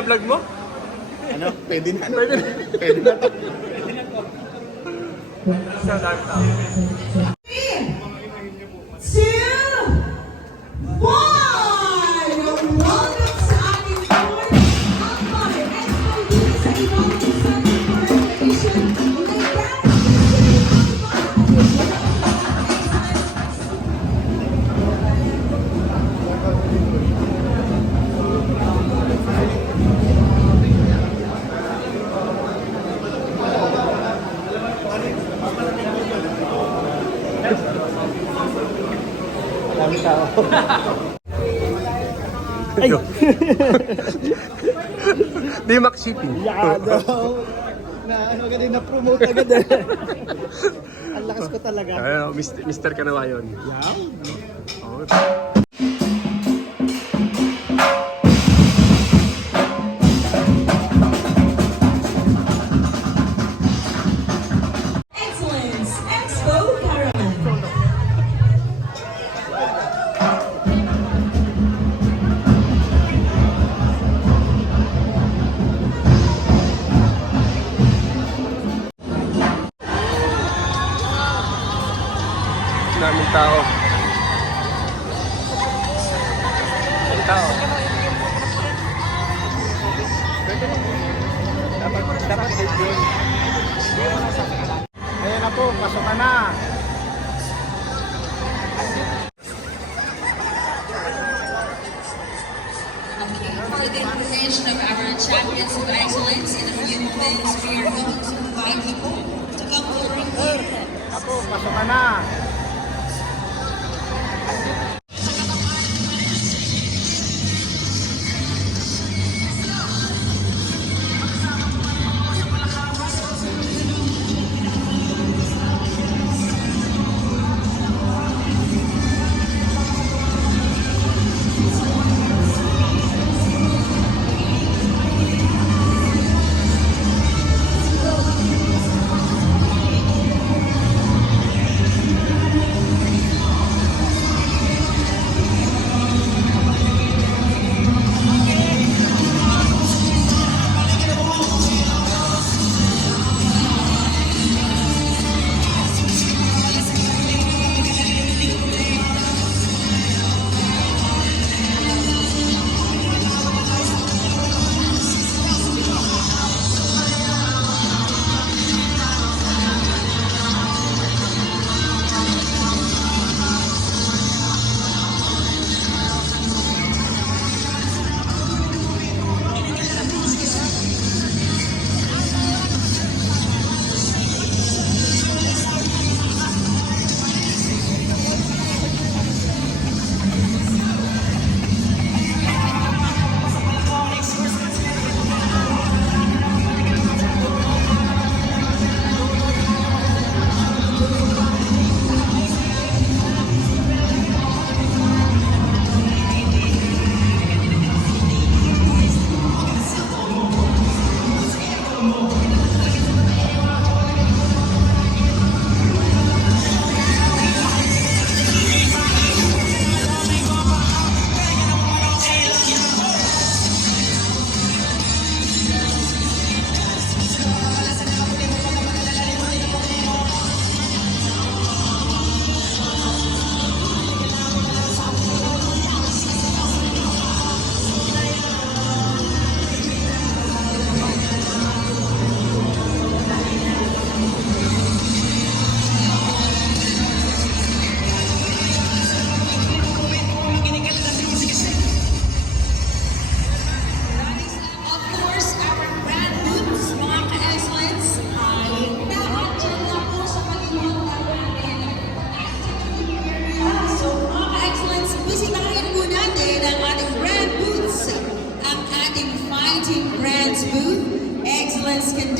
sa vlog mo? Ano? Pwede na. Pwede na. Pwede na to. Sa dami tao. 3, 2, 1! Welcome sa ating fourth Alcoy Expo dito sa Ilocos Center Park Edition. May grand Dami tao. Ay! Di Mac City. Yado. Na ano agad na promote agad eh. Ang lakas ko talaga. Ano, Mr. ka na ba yun? Yaw. Oh. Excellence Expo Caravan. Daming tao. Daming tao. Dapat yun. Ayan na po, pasok ka na. For the information of our champions of excellence, in a few moments we are going to invite people to come forward here. Ako, pasok ka na.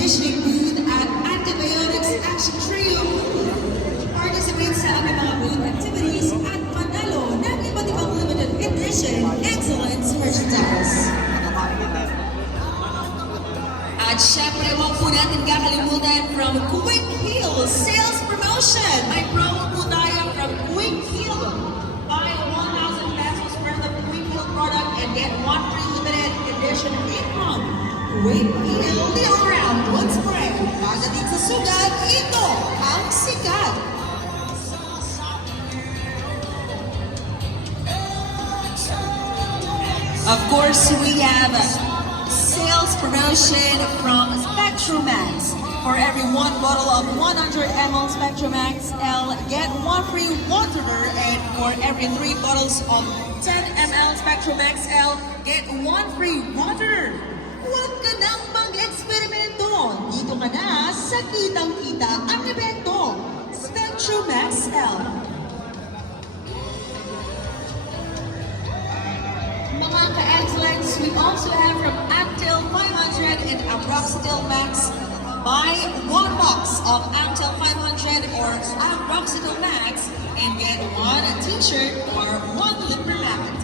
conditioning booth at Antibiotics Action Trio. Participate sa aming mga booth activities at panalo ng iba't ibang limited edition excellence merchandise. At syempre, huwag po natin kakalimutan from Quick Heal Sales Promotion. May promo po tayo from Quick Heal. Buy 1,000 pesos worth of Quick Heal product and get one free limited edition Generation 8 Month, Wade Hill, the all-round wood spray. Pagdating sa sugat, ito ang sikat. Of course, we have sales promotion from Spectrumax. For every one bottle of 100 ml Spectrumax L, get one free water. And for every 3 bottles of 10 ml Spectrumax L, get one free water. Huwag ka nang mag-eksperimento. Dito ka na sa kitang-kita ang evento. Spectrumax L. Mga ka-excellence, we also have from Actil 500 and Amroxetil Max. Buy one box of Actil 500 or Amroxetil Max and get one t-shirt or one lipper mat.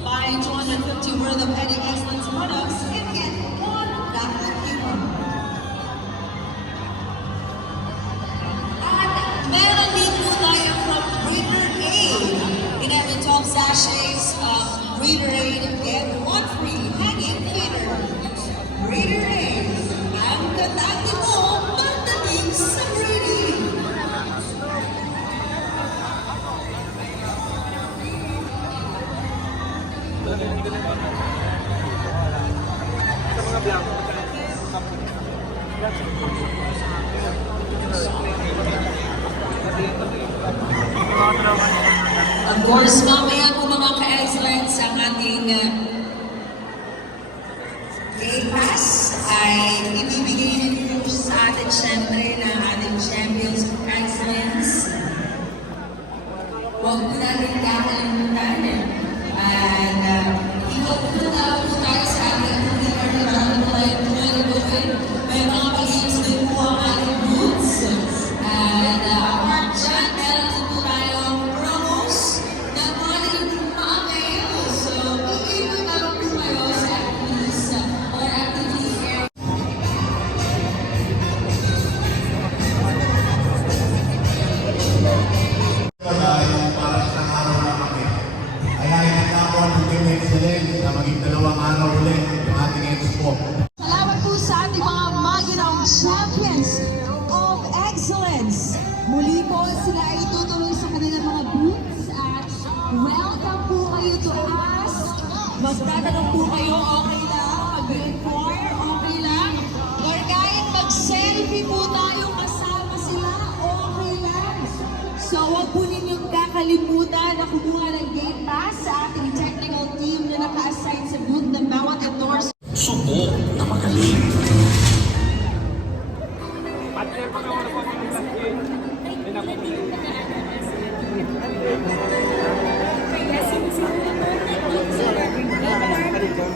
Buy 250 worth of any excellence products and get one backlit coupon. At meron din po tayo from Breeder Aid. In every 12 sachets of Breeder Aid, get one free hanging feeder. Breeder Aid, ang katati mo pagdating sa breeding. Of course, mamaya po mga ka-excellence ang ating gate pass ay ibibigay din po sa atin syempre ng ating champions of excellence. Huwag po natin kakalimutan. And ikaw po na po tayo sa ating may mga pag-iins din po ang ating booths. And dyan, meron din po tayong promos na pwede po ma-avail. So, iiwan na lang po kayo sa activities or activity area. Dahil para sa araw na kami. Kaya inatapon ng Team Excellence na maging 2 araw ulit yung ating expo. Salamat po sa ating mga maginawang champions of excellence. Muli po sila ay tutuloy sa kanilang mga booths at welcome po kayo to ask. Magtatanong po kayo, okay lang? Mag-inquire, okay lang? Or kahit mag-selfie po tayo kasama sila, okay lang? So huwag po ninyong kakalimutan na kumuha ng gate pass sa ating technical team na naka-assign sa booth ng bawat endorser. Subo na magaling. Kaya sinisiguro mo na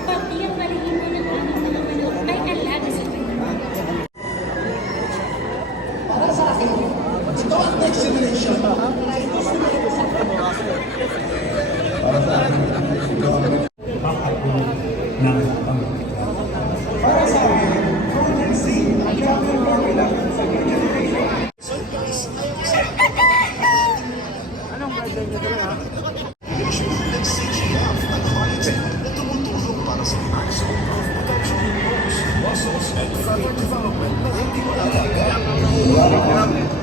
pati ang paligid mo ng aming mga manok ay alaga sa kanya. Para sa akin, ito ang next generation. Para sa akin, ito ang makatulog ng pamilya. Para sa akin, Golden Sea, ang champion formula sa new generation.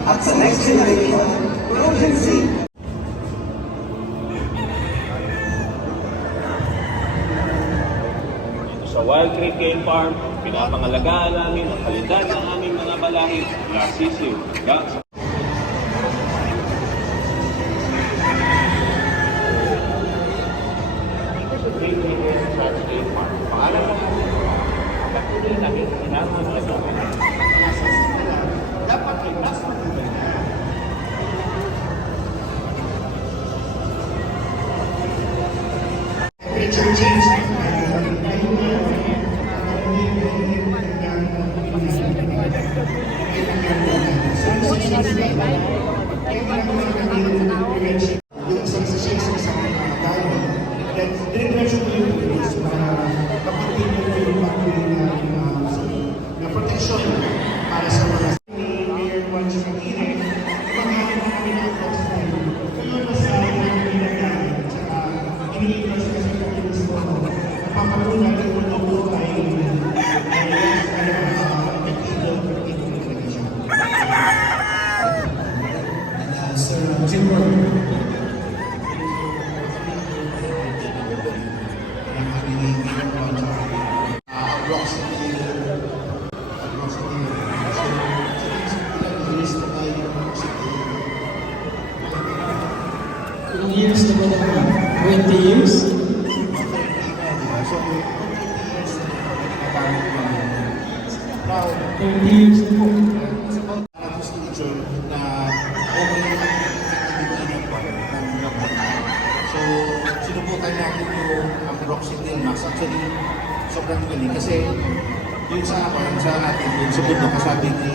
At sa next generation, Golden Sea. Sa Wild Creek Game Farm, pinapangalagaan namin ang kalidad ng aming mga balahid mula sisiw hanggang sa paalam mo patuloy namin kailangan ng dapat ay nasa Yung isang sasya sa isang diamond. Then, dire-diretso ko yung release para kapag-continue ko yung pag-uwi na protection para sa mga Mayor Juan Chikatire. Paghahin na kami ng approach na yun. Kaya mas sa namin pinagdaan at saka iniligtas kasi kami gusto ko. papatuloy natin yung logo ay Sir Jimmer, Ilang years na ba naman? 20 years? Proud 30 years na po. at teacher na okay yung So, sinubukan natin yung Roxy Max. Actually, sobrang galing kasi yung sa akin, sa atin, yung sa bundok kasabi ni